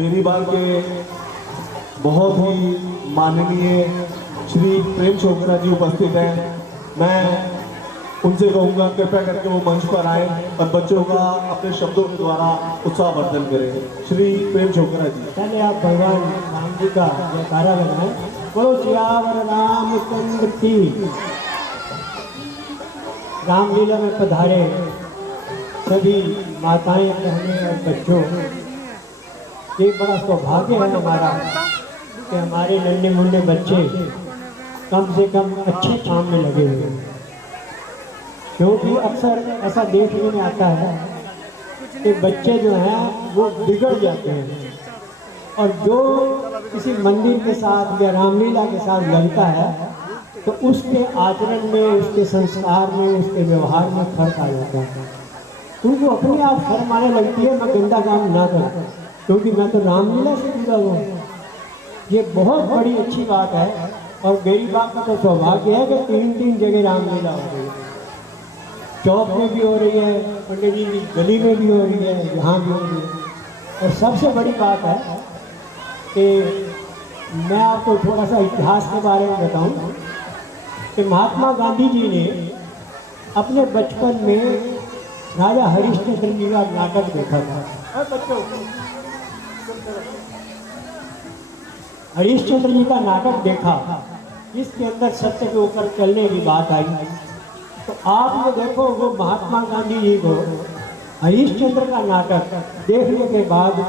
बेरीबाग के बहुत ही माननीय श्री प्रेम छोकरा जी उपस्थित हैं। मैं उनसे कहूँगा कृपया करके वो मंच पर आए और बच्चों का अपने शब्दों के द्वारा उत्साहवर्धन करें। श्री प्रेम छोकरा जी। पहले आप भगवान राम जी का जयकारा लगाएं। बोलो सियावर रामचंद्र की। रामलीला में पधारे सभी माताएं, बहनें और बच्चों, ये बड़ा सौभाग्य है हमारा कि हमारे नन्हे मुन्ने बच्चे कम से कम अच्छे काम में लगे हुए हैं। क्योंकि अक्सर ऐसा देखने में आता है कि बच्चे जो हैं वो बिगड़ जाते हैं, और जो किसी मंदिर के साथ या रामलीला के साथ लगता है तो उसके आचरण में, उसके संस्कार में, उसके व्यवहार में फर्क आ जाता है। उनको अपने आप शर्म आने लगती है, मैं गंदा काम ना करूं क्योंकि मैं तो रामलीला से जुड़ा हुआ हूँ। ये बहुत बड़ी अच्छी बात है। और बेरीबाग का तो सौभाग्य है कि 3 जगह रामलीला हो रही है। चौक में भी हो रही है, पंडित जी की गली में भी हो रही है, यहाँ भी हो रही है। और सबसे बड़ी बात है कि मैं आपको थोड़ा सा इतिहास के बारे में बताऊं कि महात्मा गांधी जी ने अपने बचपन में राजा हरिश्चंद्र जी का नाटक देखा था। बच्चों, हरिश्चंद्र जी का नाटक देखा, इसके अंदर सत्य के ऊपर चलने की बात आई। तो आप ये देखो, वो महात्मा गांधी जी को हरिश्चंद्र का नाटक देखने के बाद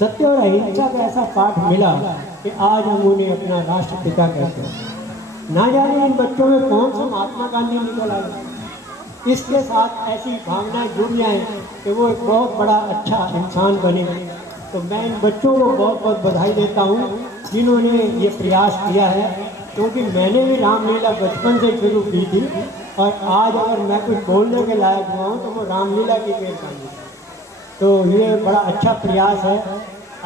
सत्य और अहिंसा का ऐसा पाठ मिला कि आज हम उन्हें अपना राष्ट्रपिता कहते हैं। ना जाने इन बच्चों में कौन सा महात्मा गांधी निकल आए, इसके साथ ऐसी भावनाएं जुड़ जाएं कि वो एक बहुत बड़ा अच्छा इंसान बने। तो मैं इन बच्चों को बहुत बहुत बधाई देता हूँ जिन्होंने ये प्रयास किया है, क्योंकि मैंने भी रामलीला बचपन से शुरू की थी, और आज अगर मैं कुछ बोलने के लायक हुआ हूँ तो वो रामलीला की मेहरबानी। तो ये बड़ा अच्छा प्रयास है।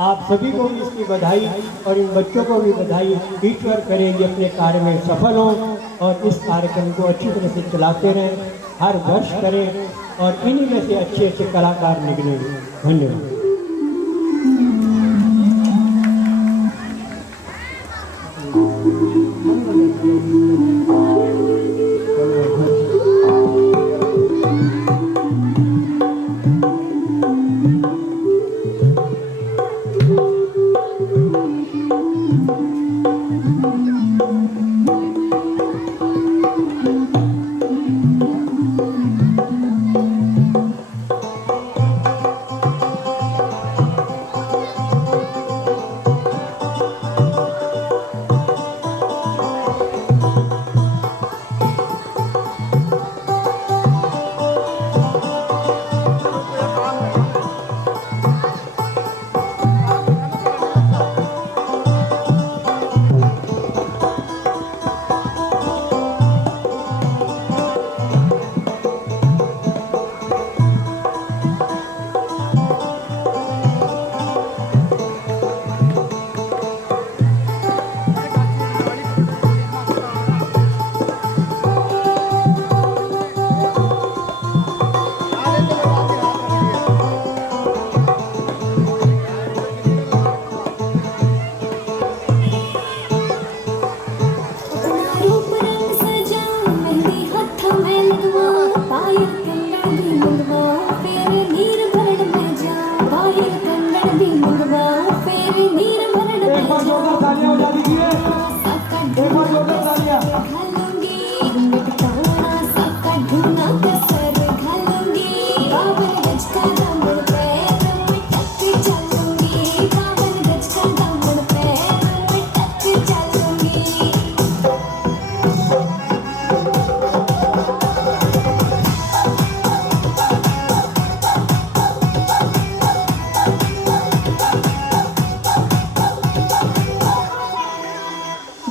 आप सभी को भी इसकी बधाई, और इन बच्चों को भी बधाई। ईश्वर करेंगे अपने कार्य में सफल हों और इस कार्यक्रम को अच्छी तरह से चलाते रहें, हर वर्ष करें, और इन्हीं में से अच्छे अच्छे कलाकार निकलेंगे। धन्यवाद।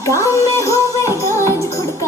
गाँव में होवे गाज खुड़का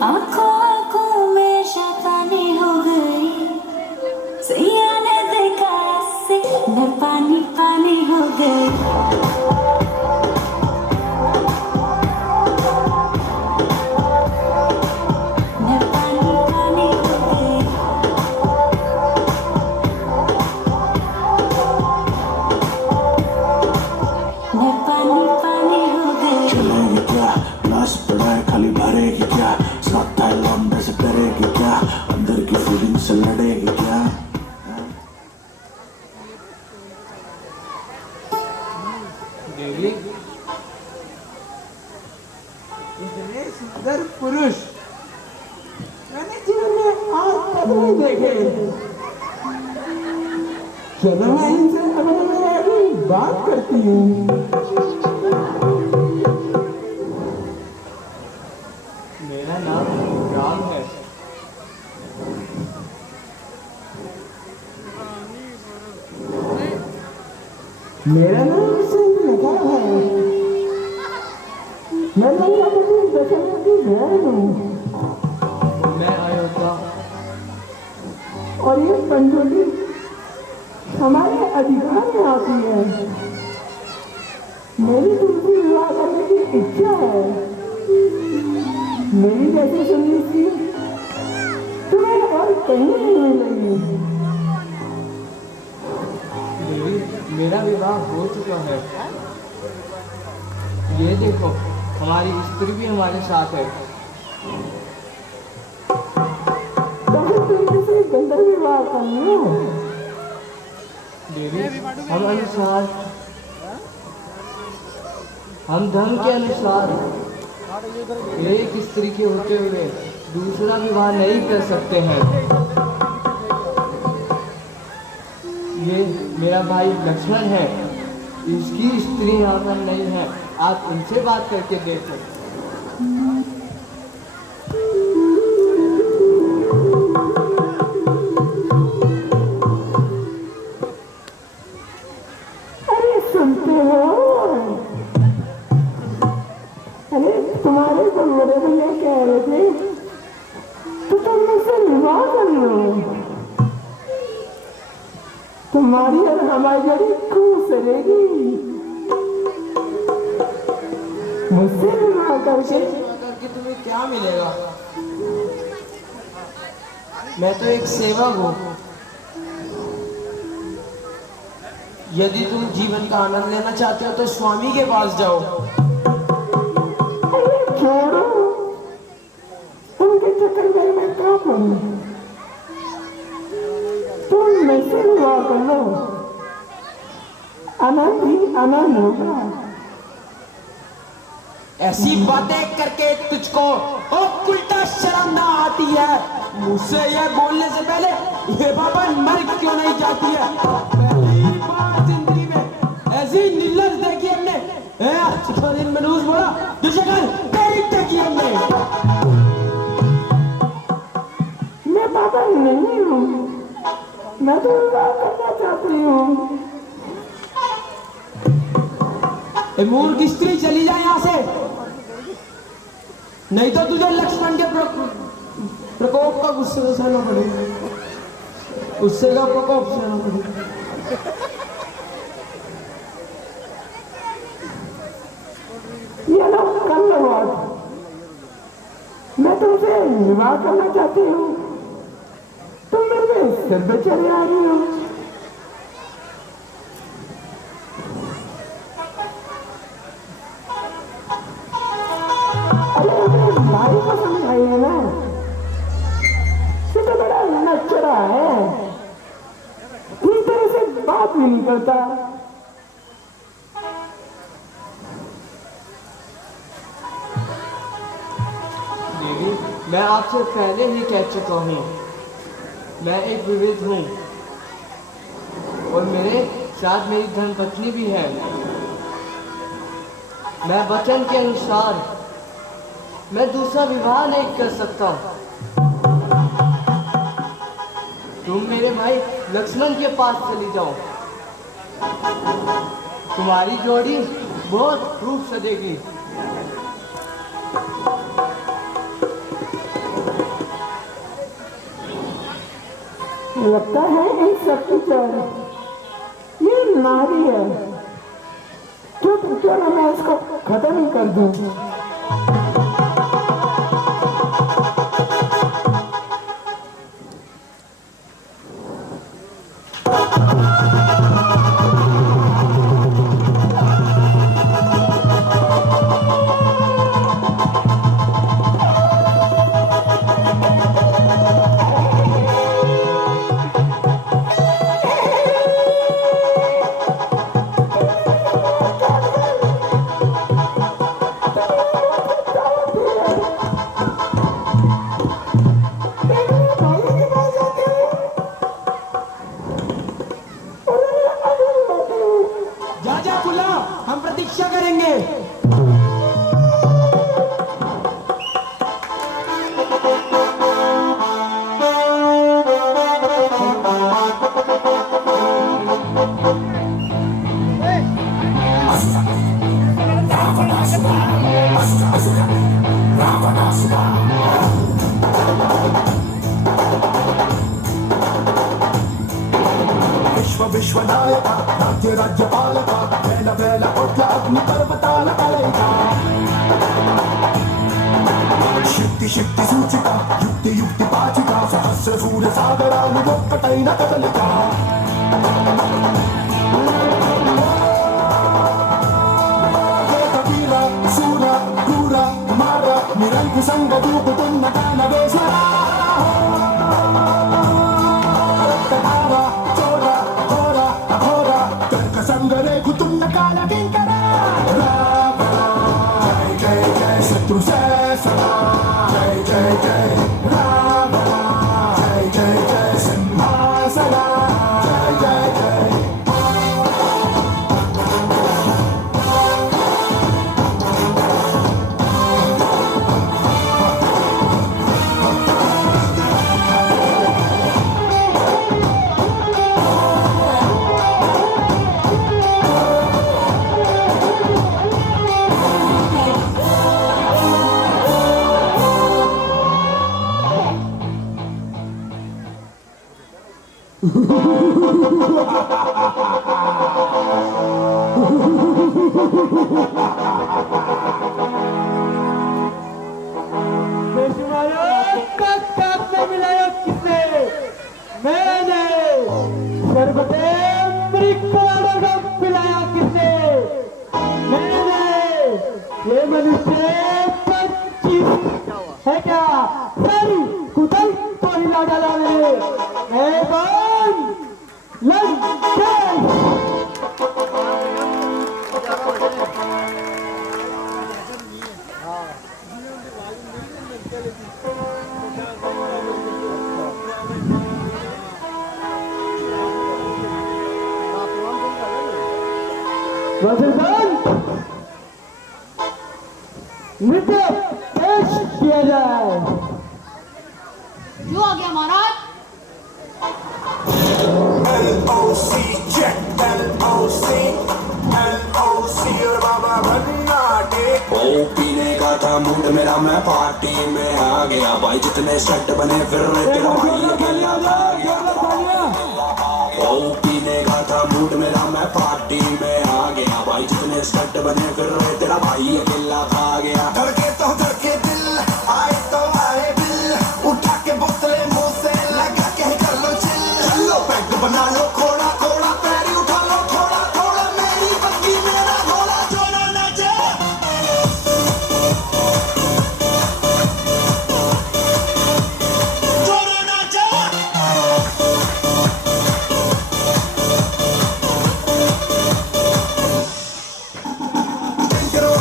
आंखों आंखों में शैतानी हो गई, सैया ने देखा ऐसे मैं पानी पानी हो गई। खाली भरेगी क्या, साथ लौंडे से करेगी क्या, अंदर की फीलिंग से लड़ेगी क्या। देवी, इतने सुंदर पुरुष मैंने जीवन में आज तक नहीं देखे। चलो मैं इनसे अपने बात करती हूँ। मेरा नाम राम है। मेरा नाम सिंह है। मैं लोकापति दशरथ की बहन हूँ। मैं अयोध्या। और ये पंचोटी हमारे अधिकार में आती है। मेरी तुमसे विवाह करने की इच्छा है। मेरी जैसी सुंदरी थी तुम्हें और कहीं नहीं मिलेगी। देवी, मेरा विवाह हो चुका है। ये देखो, हमारी स्त्री भी हमारे साथ है। तो तुम किसी गंधर्व विवाह कर लो। देवी, हम धर्म के अनुसार एक स्त्री के होते हुए दूसरा विवाह नहीं कर सकते हैं। ये मेरा भाई लक्ष्मण है, इसकी स्त्री यहाँ पर नहीं है। आप इनसे बात करके देखो। अरे सुनते हो? अरे तुम्हारे बड़े भैया कह रहे थे तो तुम मुझसे विवाह कर लो। तुम्हारी और हमारी जोड़ी खुश रहेगी। मुझसे विवाह करके तुम्हें क्या मिलेगा? मैं तो एक सेवक हूँ। यदि तुम जीवन का आनंद लेना चाहते हो तो स्वामी के पास जाओ। अरे छोड़ो, उनके चक्कर में मैं क्या करूं? तुम मुझसे विवाह कर लो, आनंद ही आनंद होगा। ऐसी बातें करके तुझको उल्टा शर्म ना आती है? मुझसे यह बोलने से पहले ये बाबा मर क्यों नहीं जाती है? पहली बार जिंदगी में ऐसी निर्लज देखी हमने। मनोज बोला देखी हमने। मैं बाबा नहीं हूँ, मैं तो विवाह करना चाहती हूँ। मूर्ख स्त्री चली जाए यहाँ से, नहीं तो तुझे लक्ष्मण के प्रकोप का गुस्से सहना पड़ेगा। गुस्से का प्रकोप सहना पड़ेगा। ये लोग कर लो बात। मैं तुमसे विवाह करना चाहती हूँ, तुम मेरे सिर पे चले आ रही हो। भाई को समझाइए ना, ये तो बड़ा नचरा है, पूरी तरह से बात भी नहीं करता। देवी, मैं आपसे पहले ही कह चुका हूँ, मैं एक विविध हूँ और मेरे साथ मेरी धर्मपत्नी भी है। मैं वचन के अनुसार मैं दूसरा विवाह नहीं कर सकता। तुम मेरे भाई लक्ष्मण के पास चली जाओ, तुम्हारी जोड़ी बहुत खूब सजेगी। लगता है इन सबकी जड़ ये नारी है। क्यों ना मैं इसको खत्म ही कर दूं। जा बुला, हम प्रतीक्षा करेंगे। विश्वनायक राज्य राज्यपालक वेल वेल कोट्य अग्नि पर्वताल कलयिता शक्ति शक्ति सूचिका युक्ति युक्ति पाचिका सहस्र सूर्य सागरानुलोकटैन कदलिका कबीरा सूरा क्रूरा कुमारा निरंक संग दूप तुन्न कान वेशरा संगरे कुतुंड काला किंकरा जय जय जय शत्रु से सदा जय जय जय राम जय जय जय सिंहासना जय जय जय मैंने पिलाया किसने? मैंने ये मनुष्य 25 है क्या सारी कुतल तो हिला डाला मैं नृत्य पेश किया जाए। जो आ गया महाराज। LOC check LOC और बाबा भन्नाटे ओ पीने का था मूड मेरा मैं पार्टी में आ गया भाई जितने सेट बने फिर तेरा भाई अकेला आ गया ओ पीने का था मूड मेरा मैं पार्टी में आ गया भाई जितने सेट बने फिर तेरा भाई अकेला आ गया धड़के दिल आए तो आए बिल उठा के बोतले मुंह से लगा के कर लो चिल लो पैक बना लो खोड़ा खोड़ा पैरी उठा लो थोड़ा थोड़ा मेरी बत्ती मेरा भोला जोड़ा नाचे जोड़ा नाचे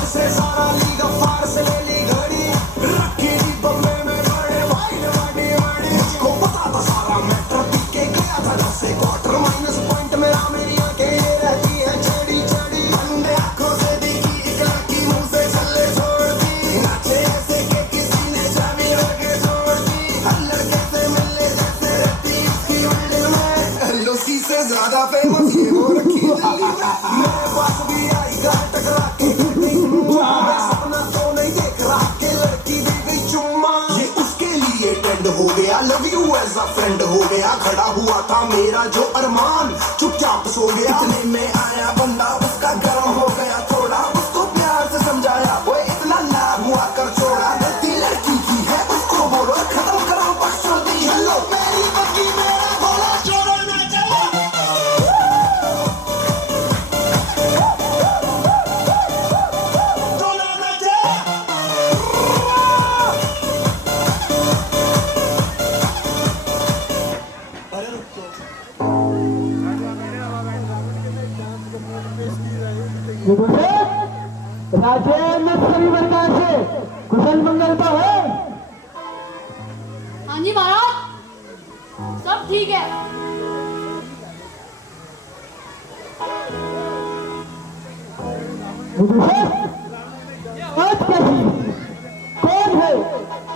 से सारा लीगा फार से ले ली घड़ी रखी दी बम्बे में बड़े भाई ने वाड़ी वाड़ी को पता था सारा मैटर पी के गया था जैसे क्वार्टर माइनस पॉइंट मेरा मेरी आंखें ये रहती है चढ़ी चढ़ी अंधे आंखों से देखी एक लड़की मुंह से छल्ले छोड़ दी नाचे ऐसे के किसी ने चाबी लगे छोड़ दी हर लड़के से मिलने जैसे रहती उसकी बिल्डिंग में LOC से ज्यादा फेमस ये हो रखी दिल्ली में मेरे पास भी आई गा टकरा के सपना तो नहीं देख रहा के लड़की दे गई चुम्मा ये एंड हो गया, love you as a friend हो गया, खड़ा हुआ था मेरा जो अरमान चुपचाप सो गया, इतने में आया बंदा उसका गर्म हो गया थोड़ा, उसको प्यार से समझाया वो इतना लाभ हुआ कर छोड़ा, गलती लड़की की है उसको बोलो खत्म करो बख्शो दी, हेलो मेरी बग्गी मेरा भोला छोड़ो ना चलो, छोड़ो ना चलो। राजेंद्र सभी प्रकार से कुशल मंगल तो है। हाँ जी महाराज, सब ठीक है। आज कैसी कौन है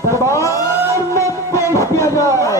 दरबार में पेश किया जाए।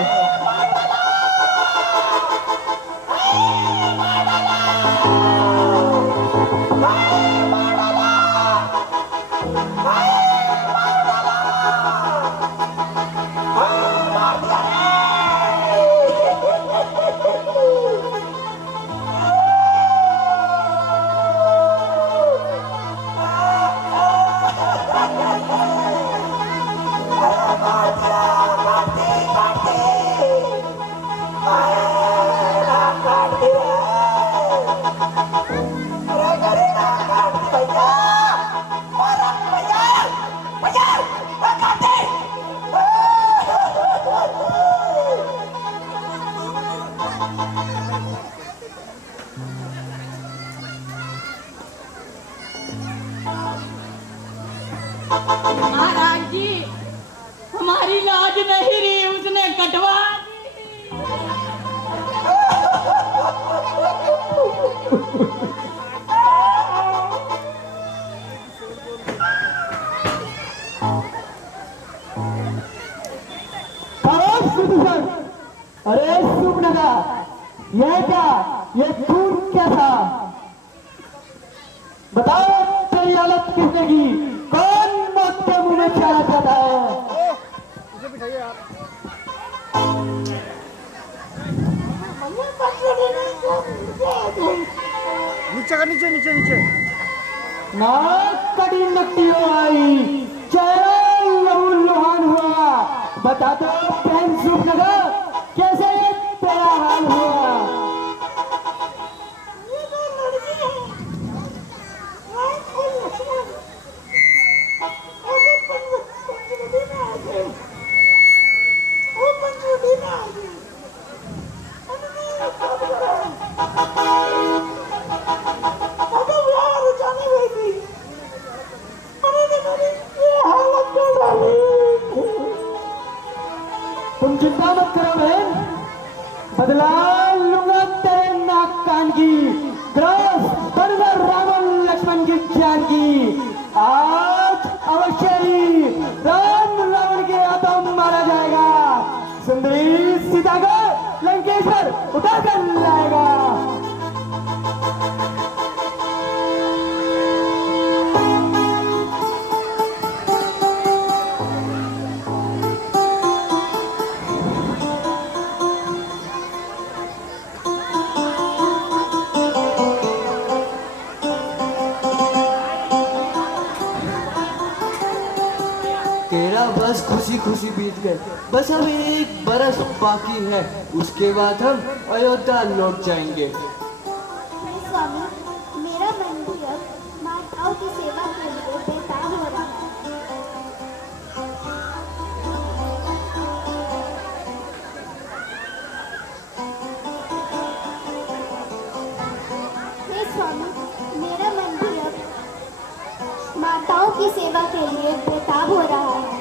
महाराज जी, हमारी लाज नहीं रही, उसने कटवा दी। अरे सुपनगा, यह क्या, ये खून क्या था? बताओ तेरी हालत किसने की? कौन मौत के मुंह में चला जाता है? नीचे का नीचे नीचे नीचे ना कड़ी नकटी हो आई, चेहरा लहू लुहान हुआ। बता दो बहन सुपनगर, कैसे तेरा हाल हुआ? तुम चिंता मत करो बहन, बदला लूंगा तेरे नाक कान की, ग्रास बनकर रावण लक्ष्मण की जान की। आज अवश्य ही राम रावण के हाथों मारा जाएगा, सुंदरी सीता को लंकेश्वर उतार कर लाएगा। तेरा बस खुशी खुशी बीत गए, बस अभी 1 बरस बाकी है, उसके बाद हम अयोध्या लौट जाएंगे। स्वामी, मेरा मन भी अब माताओं की सेवा के लिए बेताब हो रहा है। हे स्वामी, मेरा मन भी अब माताओं की सेवा के लिए बेताब हो रहा है।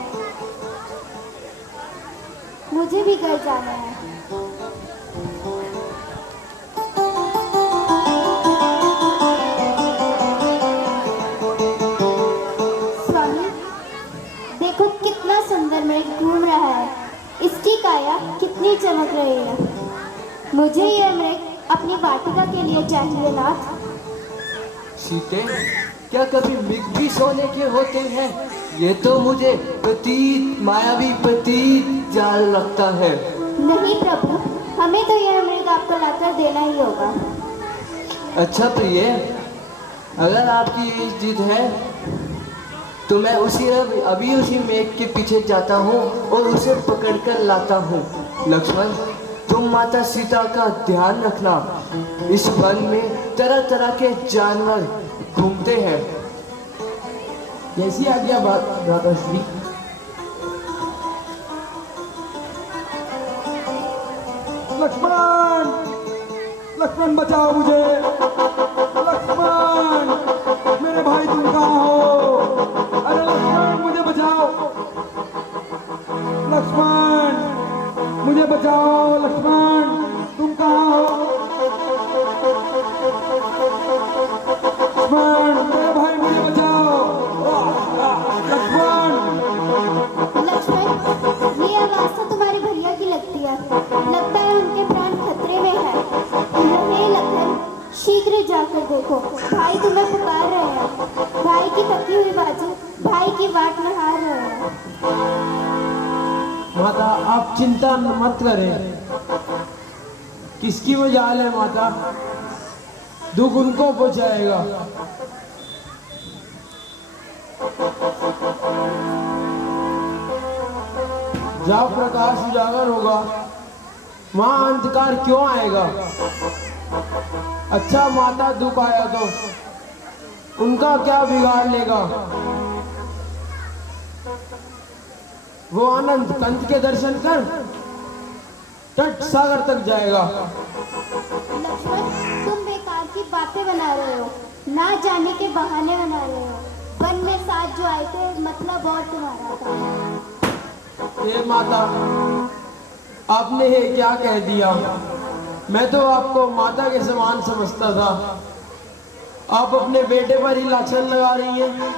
मुझे भी घर जाना है। स्वामी, देखो कितना सुंदर मृग घूम रहा है, इसकी काया कितनी चमक रही है। मुझे यह मृग अपनी वाटिका के लिए चाहिए नाथ। सीते, क्या कभी मृग भी सोने के होते हैं? ये तो मुझे प्रतीत मायावी प्रतीत जाल ख्याल रखता है। नहीं प्रभु, हमें तो यह अमृत आपको लाकर देना ही होगा। अच्छा प्रिय, अगर आपकी यही जिद है तो मैं अभी उसी मेघ के पीछे जाता हूँ और उसे पकड़कर लाता हूँ। लक्ष्मण, तुम माता सीता का ध्यान रखना। इस वन में तरह तरह के जानवर घूमते हैं। कैसी आज्ञा भ्राताश्री। लक्ष्मण, लक्ष्मण बचाओ मुझे। लक्ष्मण, मेरे भाई तुम कहाँ हो? अरे लक्ष्मण, मुझे बचाओ। लक्ष्मण, मुझे बचाओ। लक्ष्मण, तुम कहाँ हो? लक्ष्मण, मेरे भाई मुझे बचाओ। लक्ष्मण, लक्ष्मण, ये आवाज तो तुम्हारे भैया की लगती है। लगता है उनके प्राण खतरे में है। नहीं लखन, शीघ्र जाकर देखो, भाई तुम्हें पुकार रहे हैं। भाई की थकी हुई बाजू भाई की वाट निहार रहे हैं। माता, आप चिंता मत करें। किसकी मजाल है माता, दुख उनको पहुंचाएगा। जहाँ प्रकाश उजागर होगा वहां अंधकार क्यों आएगा। अच्छा माता, दुख आया तो उनका क्या बिगाड़ लेगा। वो आनंद कंद के दर्शन कर तट सागर तक जाएगा। लक्ष्मण, तुम बेकार की बातें बना रहे हो, ना जाने के बहाने बना रहे हो। वन में साथ जो आए थे, मतलब और तुम्हारा था। ये माता, आपने ये क्या कह दिया। मैं तो आपको माता के समान समझता था। आप अपने बेटे पर ही लाछन लगा रही हैं।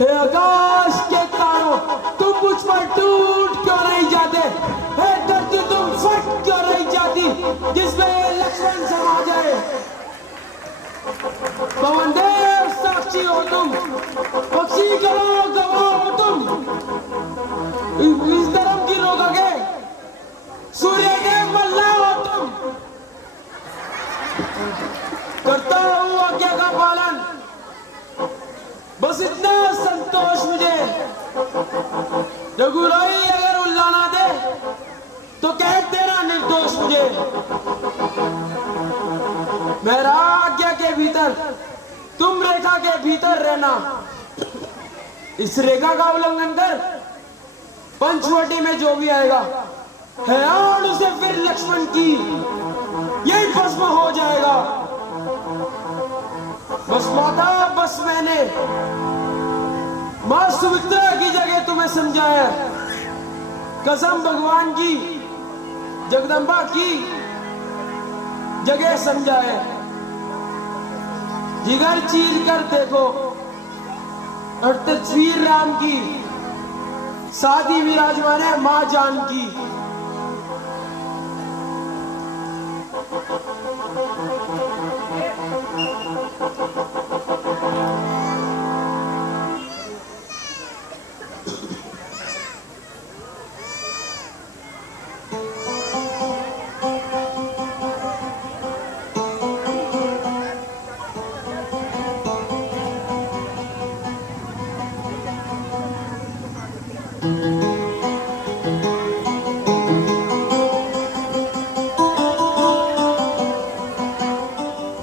हे आकाश के तारों, तुम मुझ पर टूट क्यों नहीं जाते। हे धरती, तुम फट क्यों नहीं जाती जिसमें लक्ष्मण समा जाए। पवन देव साक्षी हो तुम, पक्षी करो गवाह हो तुम। इस धर्म की रोकोगे, सूर्य देव मल्ला हो तुम। करता हूँ आज्ञा का पालन, बस इतना संतोष मुझे। रघुराई अगर उल्लाना दे तो कह देना निर्दोष मुझे। मेरा आज्ञा के भीतर, तुम रेखा के भीतर रहना। इस रेखा का उल्लंघन कर पंचवटी में जो भी आएगा है और उसे फिर लक्ष्मण की यही भस्म हो जाएगा। बस माता, बस मैंने मां सुमित्रा की जगह तुम्हें समझाया। कसम भगवान की, जगदम्बा की जगह समझाए। जिगर चीर कर देखो और तस्वीर राम की सादी विराजमान है मां जानकी।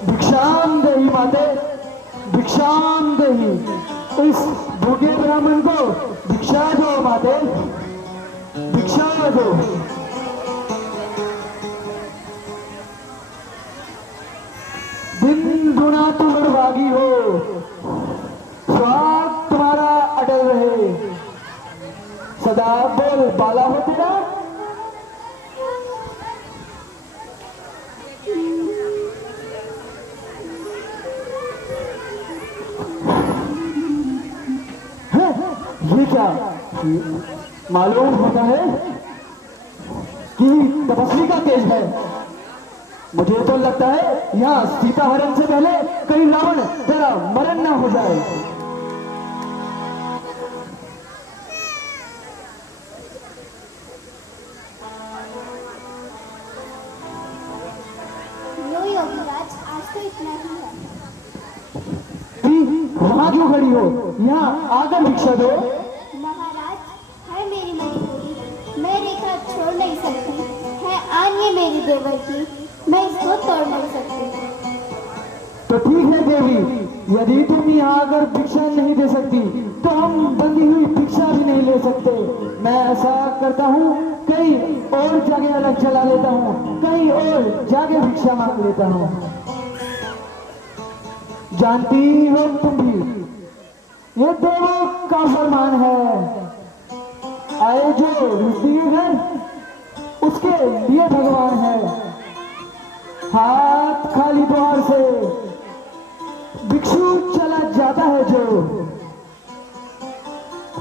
भिक्षाम देही माते, भिक्षाम देही। इस भूखे ब्राह्मण को भिक्षा दो माते, भिक्षा दो। दिन दुना तुम भागी हो, स्वाद तुम्हारा अटल रहे। सदा बोल बाला हो तेरा। ये क्या मालूम होता है कि तपस्वी का तेज है। मुझे तो लगता है यहाँ सीता हरण से पहले कहीं रावण तेरा मरण ना हो जाए। आज तो इतना ही है। वहाँ क्यों खड़ी हो? यहाँ आकर भिक्षा दो। महाराज, है मेरी मजबूरी, मैं रेखा छोड़ नहीं सकती। है आन ये मेरी देवर की, मैं इसको तोड़ नहीं सकती। तो ठीक है देवी, यदि तुम यहाँ आकर भिक्षा नहीं दे सकती तो हम बंधी हुई भिक्षा भी नहीं ले सकते। मैं ऐसा करता हूँ, कहीं और जगह अलग चला लेता हूँ, कहीं और जाके भिक्षा मांग लेता हूँ। जानती हो तुम भी, ये देवों का फरमान है, आए जो रुष्टि घर उसके लिए भगवान है। हाथ खाली द्वार से भिक्षु चला जाता है जो,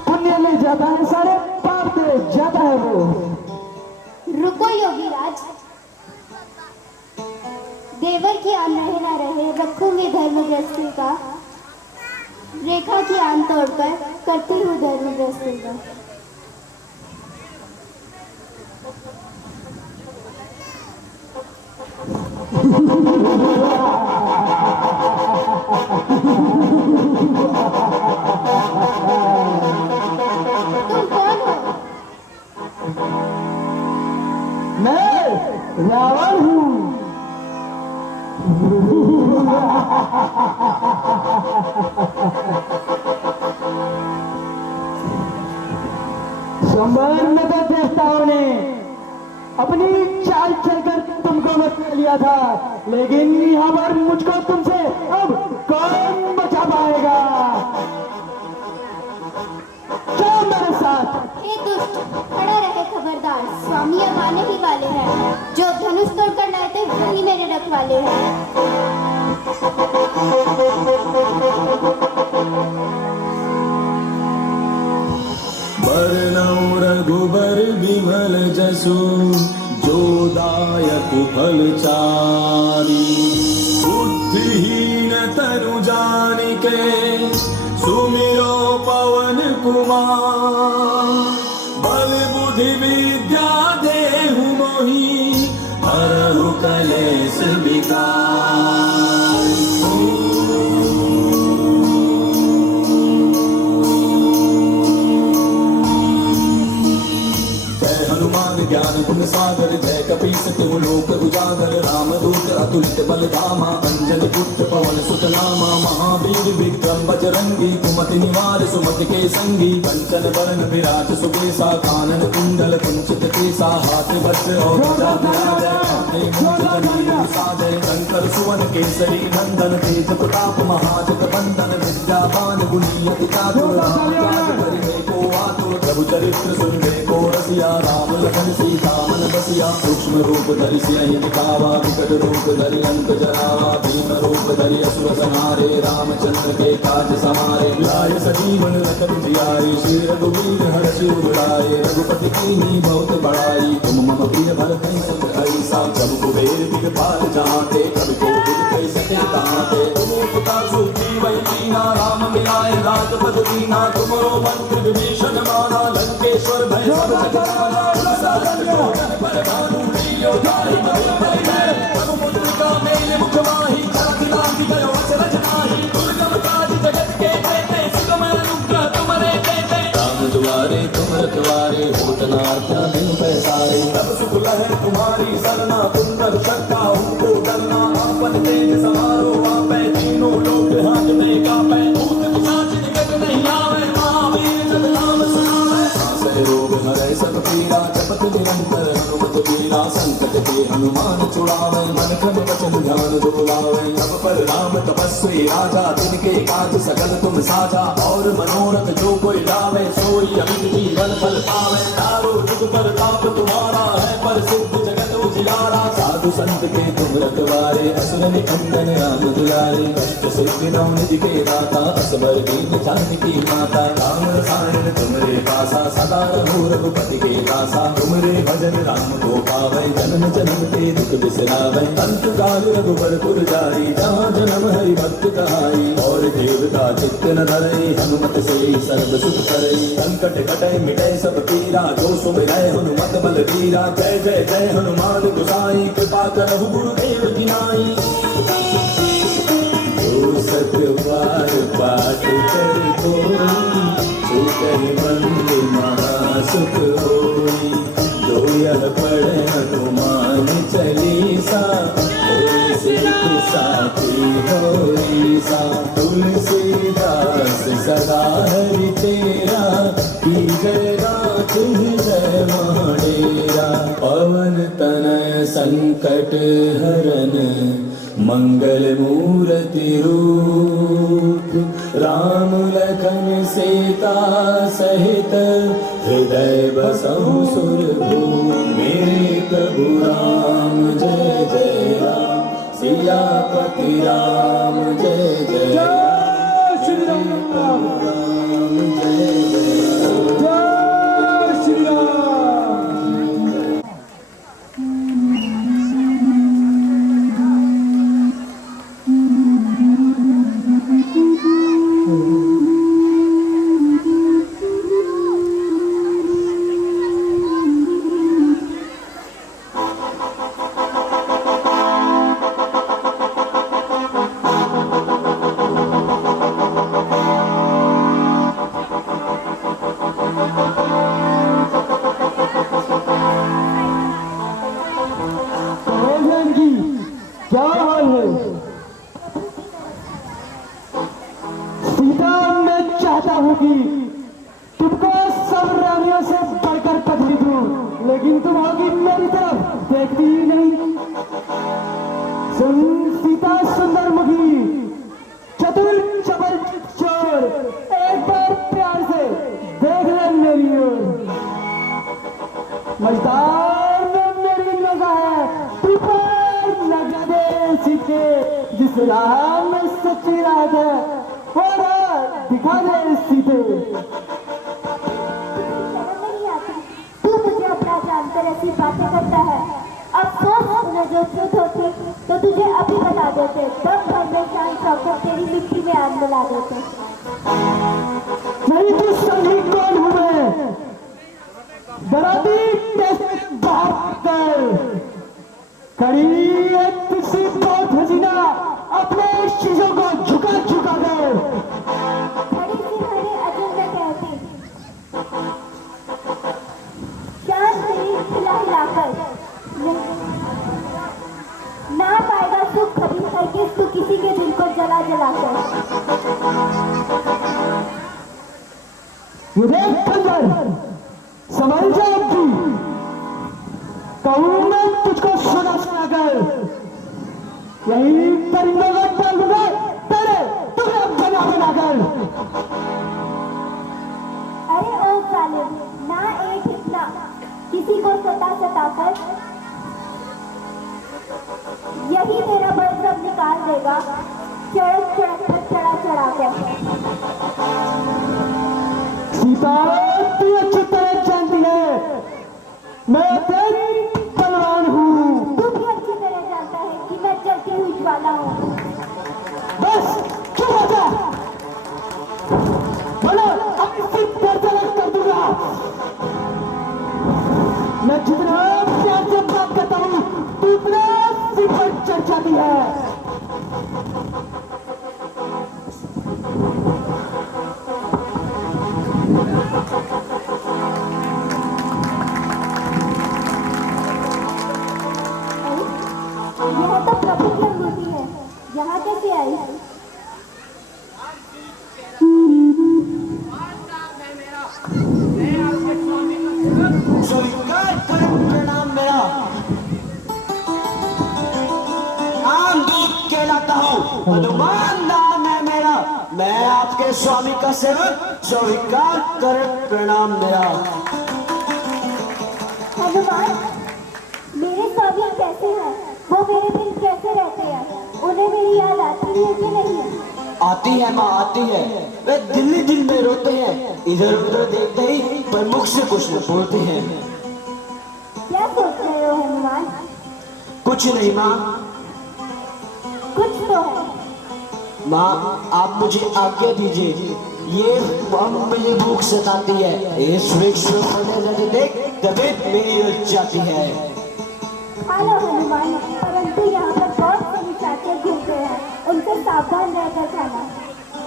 पुण्य ले जाता है सारे, पाप दे जाता है वो। रुको योगीराज, देवर की आन रहे ना रहे, रखूंगी धर्म गृहस्थी का। रेखा की आन तोड़कर करती हूँ धर्म गृहस्थी का। तुम कौन हो? मैं रावण हूँ। संबंध के देवताओं ने अपनी चाल चलकर तुमको बचा लिया था, लेकिन यहाँ पर मुझको तुमसे अब कौन बचा पाएगा? चलो मेरे साथ। हे दुष्ट, खड़ा रहे खबरदार, स्वामी अब आने ही वाले हैं। जो धनुष तोड़कर लाए थे वही मेरे रखवाले हैं। बरनौ रघुबर विमल जसु जो दायक फलचारी। बुद्धिहीन तनु जानिके सुमिरो पवन कुमार। बल बुद्धि विद्या देहु मोहि हरहु कलेश विकार। ज्ञान गुण सागर जय कपीस तिहु लोक उजागर। रामदूत अतुलित बल धामा अंजन पुत्र पवन सुत नामा। महावीर विक्रम बजरंगी कुमति निवार सुमति के संगी। कंचन वरण विराज सुबेसा कानन कुंडल कुंचित केसा। हाथ वज्र और ध्वजा विराजय साजय। शंकर सुवन केसरी नंदन तेज प्रताप महाजग बंदन। विद्यावान गुणीयति चातुर को आतुर। प्रभु चरित्र सुनने को रसिया राम लखन सीता मन बसिया। सूक्ष्म रूप धरि सियहि दिखावा विकट रूप धरि लंक जरावा। भीम रूप धरि असुर संहारे रामचंद्र के काज समारे। लाय सजीवन लखन जियाए श्री रघुवीर हर्षि उबराए। रघुपति कीन्ही बहुत बड़ाई तुम मम प्रिय भरतहि सुत ऐसा। प्रभु कुबेर दिगपाल जाते कवि कोविद कहि सके ताते। तुम उपकार सुग्रीव वै कीना राम मिलाए राजपद दीना। तुमरो मंत्र विभीषण माना लंकेश्वर भय सब जग जाना। पर भानु लील्यो ताहि मधुर भय मैं। प्रभु मुद्रिका मेले मुख माहि करत लांघि गयो अचरज नाहि। दुर्गम काज जगत के तेते सुगम अनुग्रह तुमरे तेते। राम दुआरे तुम रखवारे होत न आज्ञा बिनु पैसारे। तब सुख लहै तुम्हारी सरना तुम रक्षका हमको डरना। आपन तेज समारो आपै तीनों लोक हाथ में कापै। भूत पिशाच निकट नहीं आवे महावीर जब नाम सुनावे। आसै रोग हरै सब पीड़ा जपत निरंतर हनुमत बीरा। संकट के हनुमान छुड़ावे मन क्रम वचन ध्यान जो लावे। अब पर राम तपस्वी राजा तिनके काज सकल तुम साजा। और मनोरथ जो कोई लावे सोई अमित जीवन फल पावे। चारों जुग पर ताप तुम्हारा है पर सिद्ध जगत उजियारा। साधु संत के तुम रखवारे असुर निकंदन राम दुलारे। कष्ट सिद्धि नौ निज के दाता असबर दीन जानकी माता। राम रसायन तुमरे पासा सदा रहो रघुपति के दासा। तुमरे भजन राम को पावै जन्म जन्म के दुख बिसरावै। अंत काल रघुबर पुर जाई जहाँ जन्म हरि भक्त कहाई। और देवता चित्त न धरै हनुमत से सर्व सुख करै। संकट कटै मिटै सब पीरा जो सुमिरै हनुमत बल बीरा। जय जय जय हनुमान गोसाई कृपा करहु गुरुदेव की नाई। पर्वत पार पाठ कर कोई, छूटहि बंद महासुख होई। जो यह पढ़े हनुमान चालीसा, होई सिद्ध साखी होई सा। तुलसीदास सदा हरि तेरा, की जय नाथ हृदय महाडेरा। पवन तनय संकट हरन, मंगल मूर्ति रूप। राम लखन सीता सहित, हृदय बसहु सुरभूप। मेरे प्रभु राम जय जय राम, सियापति राम जय जय राम। श्री राम राम जय जय राम। जय श्री राम। क्या हाल है सीता? मैं चाहता हूँ कि तुमको सब रानियों से बढ़कर पत्नी दूं, लेकिन तुम होगी मेरी तरफ देखती ही नहीं। सुन सीता सुंदर मुखी, चतुर चपल चोर, एक बार प्यार से देख ले मेरी ओर। मजदार में मेरी निगाह है, तू पर लगा दे सीखे। जिस राह में सच्ची रात है, वो राह दिखा दे सीधे। शर्म नहीं आती? तू मुझे अपना जानकर ऐसी बातें करता है। अफसोस उन्हें जो चुत होती तो तुझे अभी बता देते, तब भर में शान शौकत तेरी मिट्टी में आग मिला देते। नहीं तू समझी कौन हूँ मैं? डराती टेस्ट बाहर कर कड़ी एक किसी बहुत हसीना, अपने शीशों को झुका झुका कर। खड़ी सी हरे अजल में कहती, शान तेरी खिला हिलाकर ना पाएगा सुख कभी हरगिज़ तू किसी के दिल को जला जला कर। देख खंजर समझ जा अब्बी, कहूँ मैं तुझको सुना सुना कर यही परिंदों का डाल दूंगा तेरे टुकड़ा बना बना कर। अरे ओ जालिम, ना एक इतना किसी को सता सता कर यही तेरा बल सब निकाल देगा, चढ़क चढ़क चढ़ा चढ़ा कर। सीता तू अच्छी तरह जानती है मैं तेरी बलवान हूँ। तू भी अच्छी तरह जानता है कि मैं जलती हुई ज्वाला हूँ। बस चुप हो जा, बोलो अब इसकी दर्द कर दूंगा। मैं जितना प्यार से बात करता हूँ तू उतना सिर पर चढ़ जाती है। यह तो प्रभु की मूर्ति है, यहाँ कैसे आई? स्वीकार करें प्रणाम मेरा। आम दूध कहलाता हूँ, हनुमान नाम है मेरा। मैं आपके स्वामी का सेवक, स्वीकार करें प्रणाम मेरा। हनुमान, मेरे स्वामी कैसे हैं? वो मेरे बिन कैसे रहते हैं? उन्हें मेरी याद आती है कि नहीं? आती है माँ, आती है। वे दिल्ली दिल में रोते हैं, इधर उधर देखते ही पर मुख से कुछ न बोलते हैं। क्या सोच रहे हो हनुमान? कुछ नहीं माँ। कुछ तो है। माँ आप मुझे आज्ञा दीजिए, ये मुझे भूख सताती है। ये देख तबीयत मेरी रुक जाती है। खा लो हनुमान, परंतु यहाँ पर बहुत से निशाचर घूमते हैं, उनसे सावधान रहकर खाना।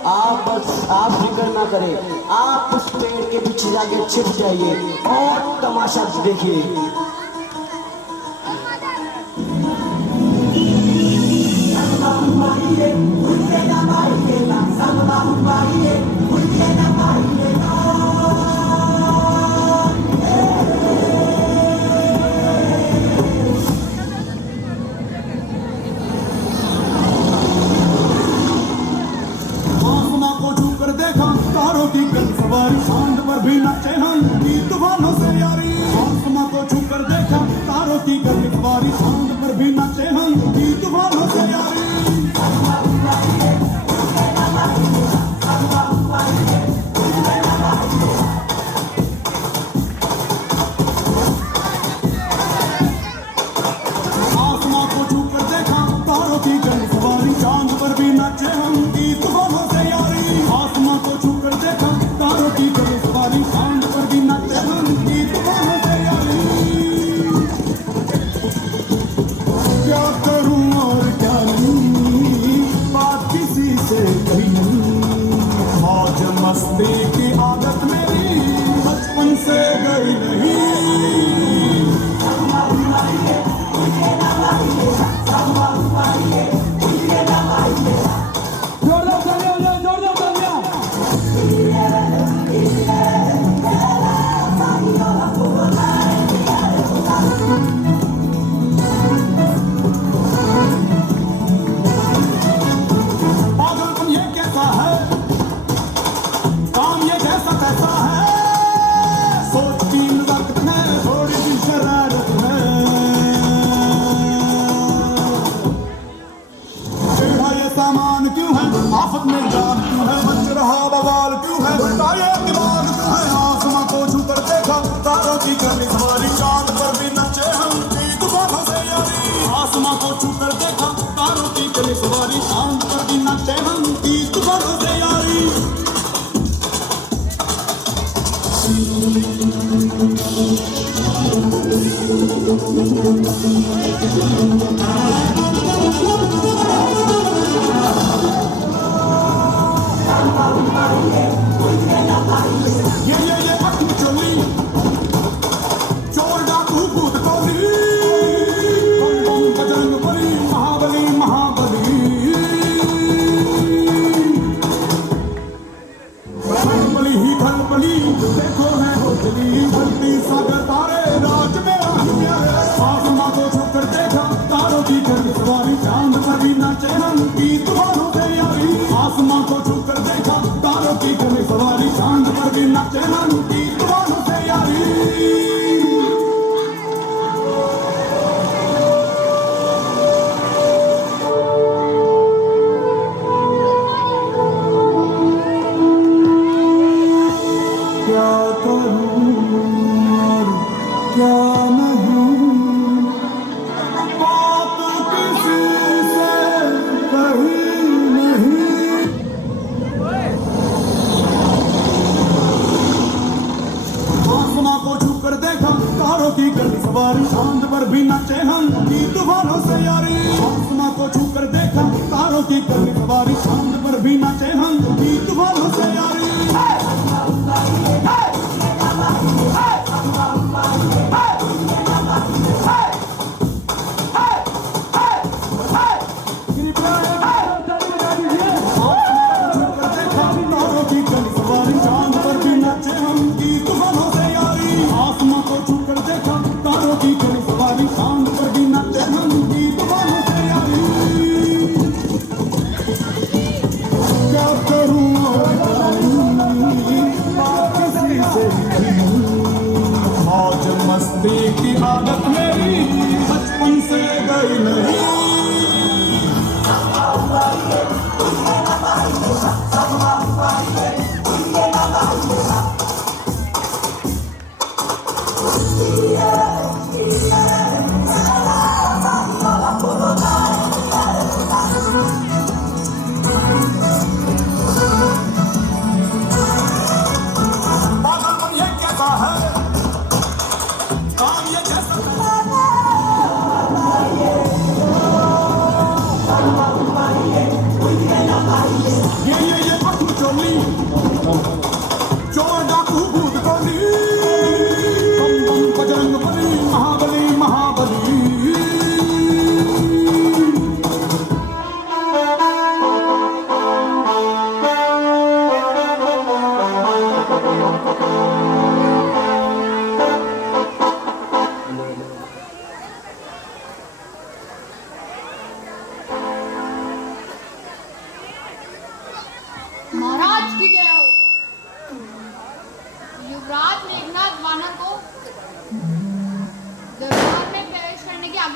आप फिक्र ना करें, आप उस पेड़ के पीछे जाके छिप जाइए और तमाशा देखिए। सवारी चांद पर भी नाचे हम तूफानों से यारी। आसमां को छूकर देखा तारों की गर्मी सवारी चांद पर भी नाचे हम तूफानों से यारी। आसमां को छूकर देखा तारों की गर्मी सवारी चांद पर भी नाचे हम तूफानों से यारी। आसमां को छूकर देखा तारों की गर्मी सवारी चांद पर भी नाचे हम तूफानों से यारी। क्या करूं और क्या नहीं, बात किसी से कही नहीं। मौज मस्ती की आदत मेरी बचपन से गई नहीं। पागलपन ये कैसा है, काम ये कैसा कैसा है। सोच की नज़ाकत है, थोड़ी सी शरारत है। टेढ़ा ये सामान क्यों है, आफत में जान क्यों है, मच रहा बवाल क्यों है, उल्टा ये दिमाग क्यों है। आसमां को छूकर देखा तारों की गर्मी सवारी चांद पर भी नचे हम तूफानों से यारी। आसमां को छूकर देखा तारों की गर्मी सवारी चांद पर भी नचे हम तूफानों से यारी। ये अक्ल चोली चोर डाकू भूत कौड़ी बम बम बजरंग बली महाबली महाबली। खलबली ही खलबली देखो है होटली धरती सागर तारे राज मेरा ही प्यारे। आसमां को छूकर देखा तारों की गर्मी सवारी चांद पर भी नाचे हम तूफानों से यारी। आसमां को छूकर देखा तारों की गर्मी सवारी चांद पर भी नाचे हम तूफानों से यारी। क्या करूं और क्या नहीं, बात किसी से कही नहीं। आसमां को छूकर देखा तारों की गर्मी सवारी चांद पर भी नाचे हम तूफानों से यारी। आसमां को छूकर देखा तारों की गर्मी सवारी चांद पर भी नाचे हम तूफानों से यारी। तारों की गर्मी सवारी चांद पर भी नाचे हम तूफानों से यारी। आसमां को छूकर देखा तारों की गर्मी सवारी चांद पर भी नाचे हम तूफानों से यारी। क्या करूं और क्या नहीं, बात किसी से नहीं। मौज मस्ती की आदत मेरी बचपन से गई नहीं। पागलपन ये कैसा है, काम ये कैसा है।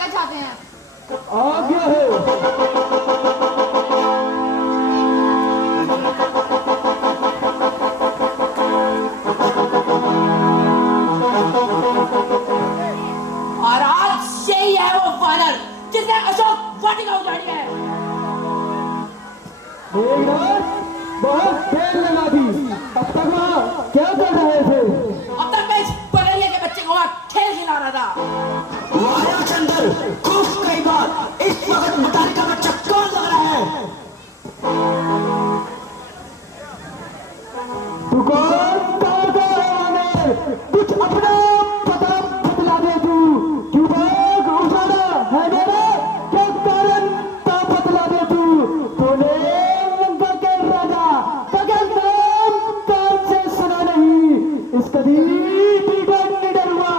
क्या चाहते हैं? आज्ञा है। महाराज यही है वो वानर जिसने अशोक वाटिका उजाड़ी है। मेघनाथ, बहुत देर लगा दी, अब तक वहाँ क्या कर रहे थे? अब तक मैं इस बगैया के बच्चे को वहाँ खेल खिला रहा था। वाया चंदर, खूब कई बार इस वक्त मुतारी का बच्चा कौन लग रहा है? तू कौन कहाँ है? कुछ अपना पता बतला दे तू। क्यों भाग उजाड़ा है मेरा? क्या कारण का बतला दे तू। तूने लंका के राजा का क्या नाम कान से सुना नहीं? इस कदी निडर हुआ,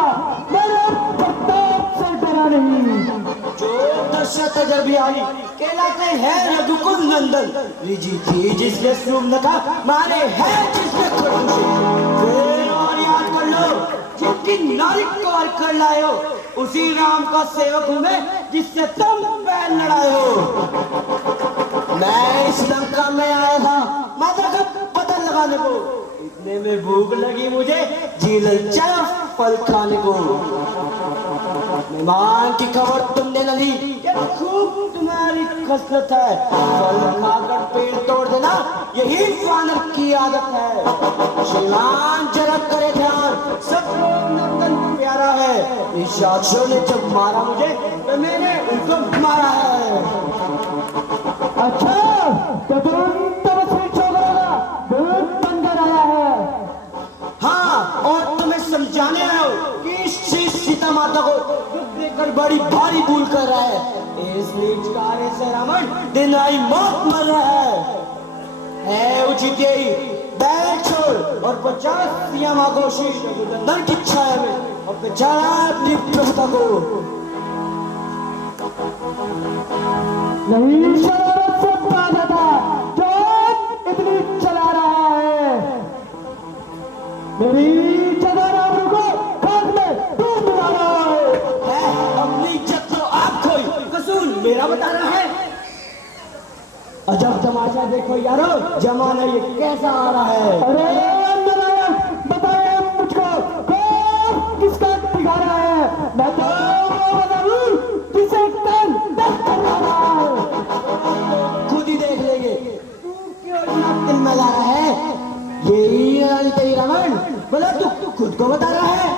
मेरे प्रताप से डरा नहीं। जो दशरथ बिहारी कहलाते हैं रघुकुल नंदन, रिजी थी जिसने सुमनका मारे हैं जिसने खरगोश। फिर और याद कर लो जिनकी नारी कौर कर लाए हो, उसी राम का सेवक हूं मैं जिससे तुम बैल लड़ाए हो। मैं इस लंका में आया था माता का पता लगाने को, इतने में भूख लगी मुझे जी ललचाया फल खाने को। मेहमान की खबर तुमने न ली, ये खूब तुम्हारी खसलत है। फल खाकर पेड़ तोड़ देना यही वानर की आदत है। श्रीमान जरा करे ध्यान, सब लोग नर्तन प्यारा है। इस शासकों ने जब मारा मुझे तो मैंने उनको मारा है। अच्छा, तो तुम तपस्वी छोकरा दूध बनकर आया है। हाँ, और तुम्हें समझाने आया हो कि श्री सीता माता को दुख देकर बड़ी भारी भूल कर रहा है। इस नीच कार्य से रावण दिन आई मौत मर रहा है उचित यही बैल छोड़ और 50 सियामा को शीश रघुनंदन की छाया में और बेचारा अपनी प्रभुता को। नहीं शरारत से पाला था, जो इतनी चला रहा है। मेरी जगह को खाद में डूब मिला रहा है। अपनी इज्जत तो आप खोई, कसूर मेरा बता रहा है। अजब तमाशा देखो यारो, जमाना ये कैसा आ रहा है। अरे नारायण, बताए मुझको कौन किसका ठिकाना है? मैं तो वो बताऊं जिसे कान दर्द कर रहा है। खुद ही देख लेंगे। तू क्यों इतना दिल में ला रहा है? यही रानी तेरी रावण, बोला तू खुद को बता रहा है।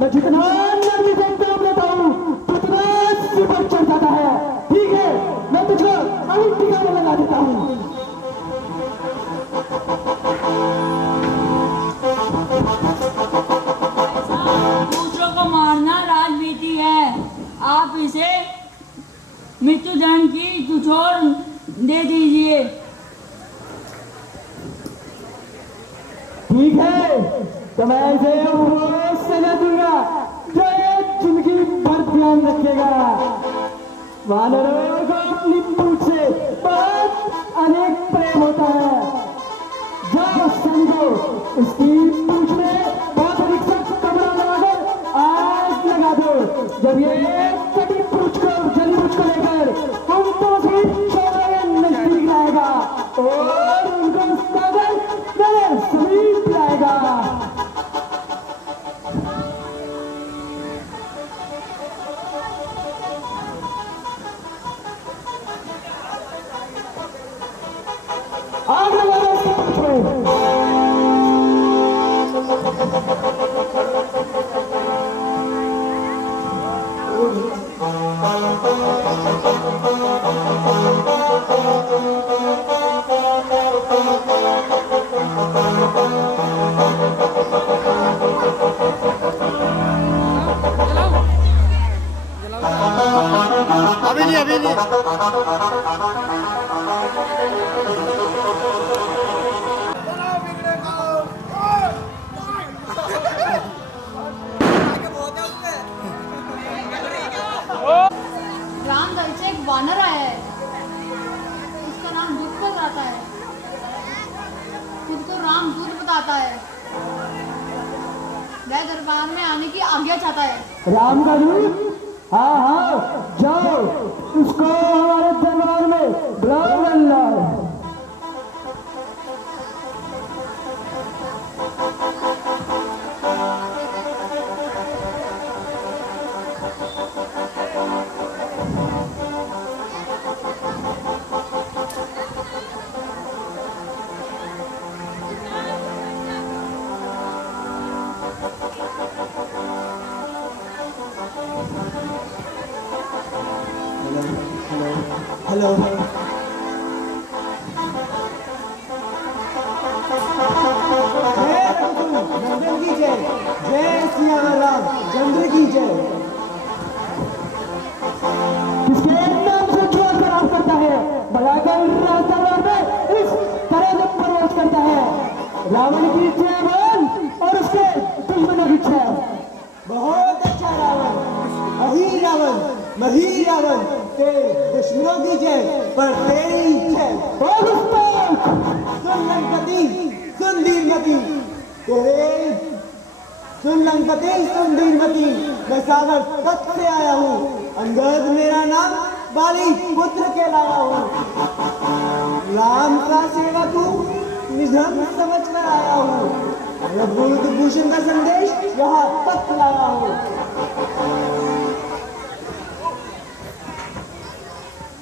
मैं जितना नरमी से काम लेता हूँ उतना सिपर चढ़ जाता है। ठीक है, मैं तुझको अभी ठिकाने लगा देता हूँ। दूसरों को मारना राजनीति है। आप इसे मृत्युदंड की छूट दे दीजिए। ठीक है, तो मैं इसे वो सजा दूंगा जो एक जिंदगी भर ध्यान रखेगा। वानरों को अपनी पूंछ से बहुत अनेक प्रेम होता है। जो समझो उसकी पूंछ में बहुत अधिक सख्त कपड़ा लगाकर आग लगा दो। जब ये कटी पूंछ को जली पूंछ को लेकर उन तो नजदीक लाएगा और उनको मेरे समीप लाएगा। वह दरबार में आने की आज्ञा चाहता है। राम का दूत? हाँ हाँ, जाओ उसको हमारे दरबार में बुलाओ। अल्लाह हेलो नंदन की जय, जय सिया राम चंद्र की जय। किसके नाम से क्यों खराब करता है? बलाकर राजदरबार में इस तरह से प्रवेश करता है। रावण की जय बोल और उसके दुश्मनों की जय। बहुत अच्छा रावण, अही रावण, मही रावण, तेरे दुश्मनों की जय पर तेरी जय। सुन लंकपति, सुन धीरमती, तेरे सुन लंकपति, सुन धीरमती, मैं सागर तट से आया हूँ। अंगद मेरा नाम, बाली पुत्र कहलाया हूँ। राम का सेवक हूँ, निधन समझ कर आया हूँ। बुद्ध भूषण का संदेश यहाँ तक लाया हूँ।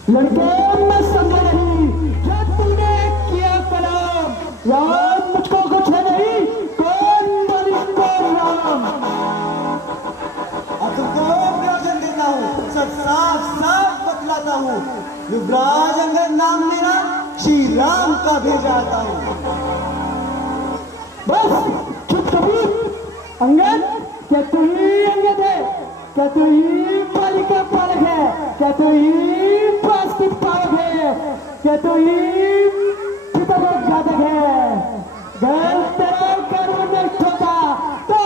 लड़के मैं समझा नहीं क्या तूने किया कलाम। राम मुझको कुछ है नहीं, कौन मालिक कौन राम। अब तुमको प्रवचन देता हूँ, सब साफ साफ बतलाता हूँ। युवराज अंगद नाम मेरा, श्री राम का भेजा आता हूँ। बस चुप कबूत। अंगद, क्या तू ही अंगद है? क्या तू ही बाली का पालक है? क्या तू ही पास की पालक है? क्या तू ही पिता का घातक है? घर तेरा कानून ने ठोका तो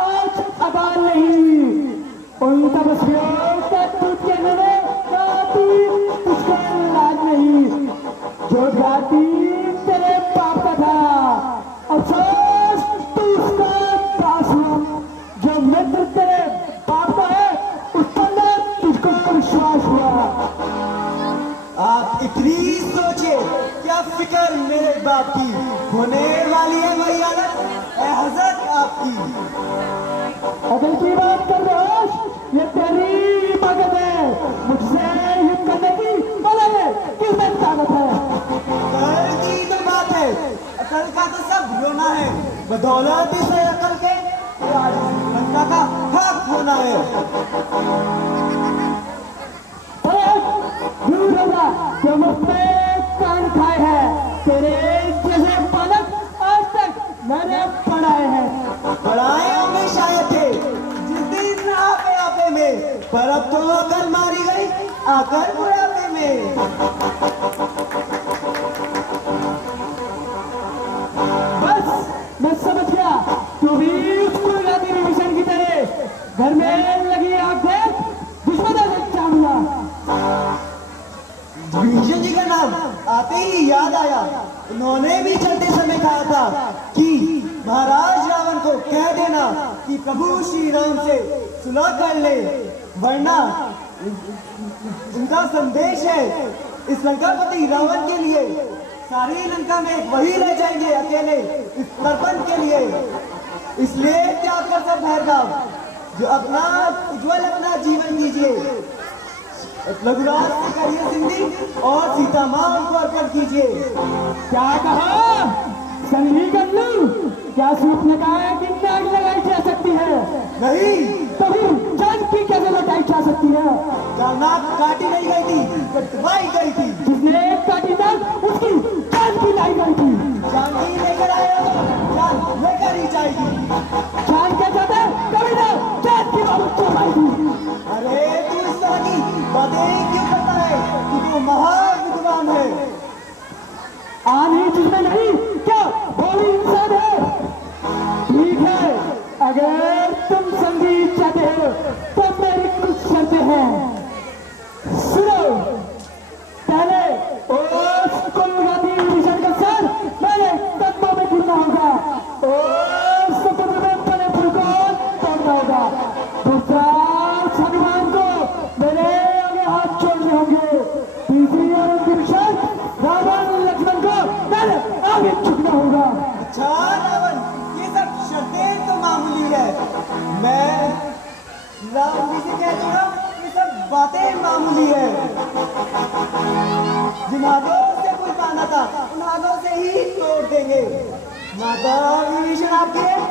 आज अबाल नहीं। उन तपस्वियों का टूट के मैंने गाती उसका लाज नहीं। जो गाती तेरे पाप का था, अफसोस तू उसका दास हुआ। जो मित्र तेरे पाप का है उस पर ना तुझको विश्वास हुआ। आप इतनी सोचे, क्या फिक्र मेरे बाप की, होने वाली है वही हालत है हजरत आपकी। अकल की बात कर रहे हो, ये तेरी ताकत है। मुझसे युद्ध करने की बल है, किसमें ताकत है? अकल की तो बात है, अकल का तो सब रोना है। बदौलत से अकल के लंका का हक होना है। दूर होगा जो मुझसे कान खाए हैं। तेरे जैसे पालक आज तक मैंने पढ़ाए हैं। पढ़ाए होंगे शायद थे जिस दिन आपे आपे में, पर अब तो अकल मारी गई आकर बुढ़ापे में। बस मैं समझ गया, तू भी उसको गाती विभीषण की तरह घर में लगी आग देख दुश्मनों से चांदला। विभीषण जी का नाम आते ही याद आया, उन्होंने भी चलते समय कहा था कि महाराज रावण को कह देना कि प्रभु श्री राम से सुलह कर ले, वरना उनका संदेश है इस लंकापति रावण के लिए। सारी लंका में वही रह जाएंगे अकेले इस तर्पण के लिए। इसलिए त्याग कर सब भैरव, जो अपना उज्जवल अपना जीवन दीजिए। रघुराज से करिए जिंदगी और सीता माँ को अर्पण कीजिए। क्या कहा संगी गन्नू? क्या सूप लगाया कि नाग लगाई जा सकती है? नहीं, तभी जान की कैसे लगाई जा सकती है? नाक काटी नहीं गई थी, कटवाई गई थी। जिसने काटी नाक उसकी जान की लाई गई थी। जान की लेकर आए हो, जान लेकर ही जाएगी। जान क्या चाहता है? कभी ना जान की बात तो पाएगी। अरे तू इस तरह की बातें क्यों करता है? तू तो महाविद्वान है। आनी जिसमें नहीं क्या बोली इंसान है? ठीक है, अगर तुम संगीत चाहते हो तो मेरी कुछ शर्तें हैं। सुनो, पहले उस कुलगाती विभीषण का सर मैंने कदमों में गिरना होगा और समुद्र में बने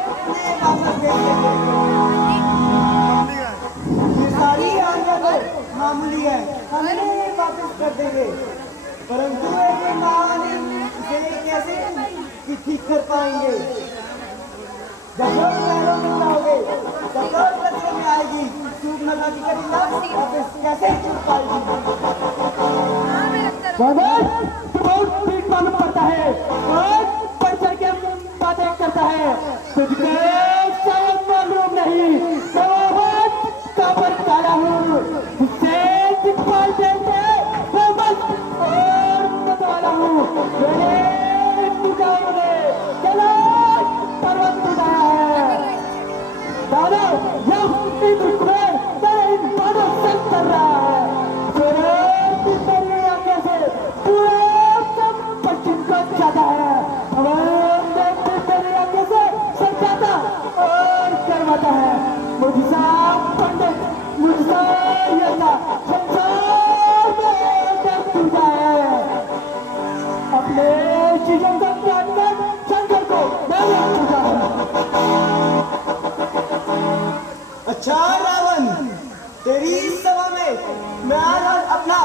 अपने वापस भेज देंगे। ये सारी हरकतें मामूली है, हम इन्हें वापस कर देंगे, परंतु एक कहानी इसे कैसे कि ठीक कर पाएंगे। जब लोग पैरों में जाओगे तब लोग कचरे में आएगी, चूक लगा की करी वापस कैसे छूट पाएगी। बहुत पीठ मालूम पड़ता है, बहुत बढ़ चढ़ के बातें करता है, तुझको शायद मालूम नहीं तो बहुत काबर काला हूँ, उससे दिखपाल देते वो मत और मतवाला हूँ। मैंने टुकाओं ने कैलाश पर्वत टुटाया है, दादा यम इन रुकमें तेरे इन बातों से कर रहा है, तेरे आंखें से पूरे पश्चिम को जाता है, तेरे आंखें से समझाता और करवाता है। मुझसा पंडित मुझसा यज्ञ संसार में दर्द टूटा है, अपने चीजों को काट कर शंकर को मैंने टूटा है। अच्छा रावण, तेरी सभा में मैं आज अपना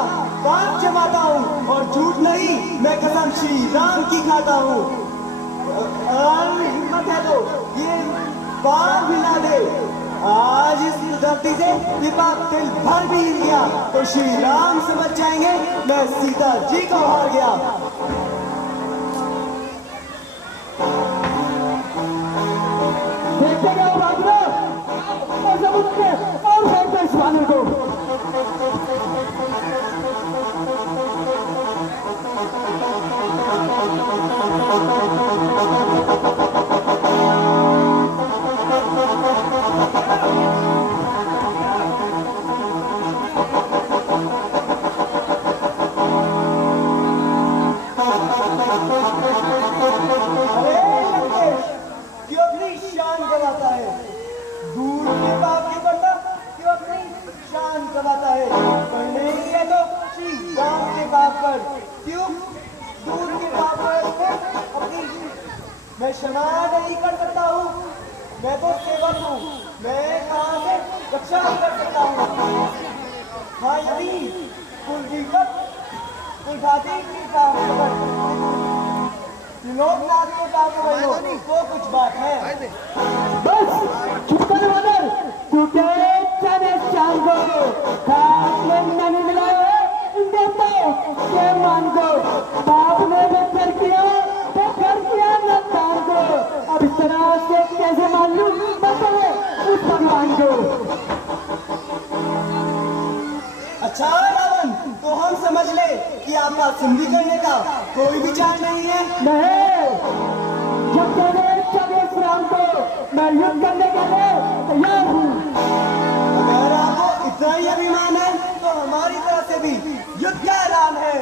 पाप जमाता हूँ और झूठ नहीं, मैं कसम श्री राम की खाता हूँ। हिम्मत है तो ये पाप हिला दे, आज इस धरती से दीपक दिल भर भी हिल गया तो श्री राम समझ जाएंगे मैं सीता जी को हार गया। देखते गए बाबरा और जब उसके और फेंकते इस वानर को। मैं क्षमा नहीं कर सकता हूँ, मैं तो सेवक हूँ, मैं कहाँ से रक्षा कर सकता हूँ। हाँ यदि कुलदीपक कुलघाती की लोकनाथ के पास वो कुछ बात है। बस चुप कर वानर, तू क्या जाने शाम को खास में नहीं मिला है इन देवताओं के मान को, बाप ने बेहतर किया कर किया न दान को, अब इस तरह से कैसे मालूम बताओ उस भगवान को। अच्छा रावण, तो हम समझ ले कि आपका सिंधी करने का कोई विचार नहीं है। नहीं, जब कहने चले इस राम को मैं युद्ध करने के लिए तैयार हूँ। अगर आपको इतना ही अभिमान है तो हमारी तरफ से भी युद्ध का ऐलान है।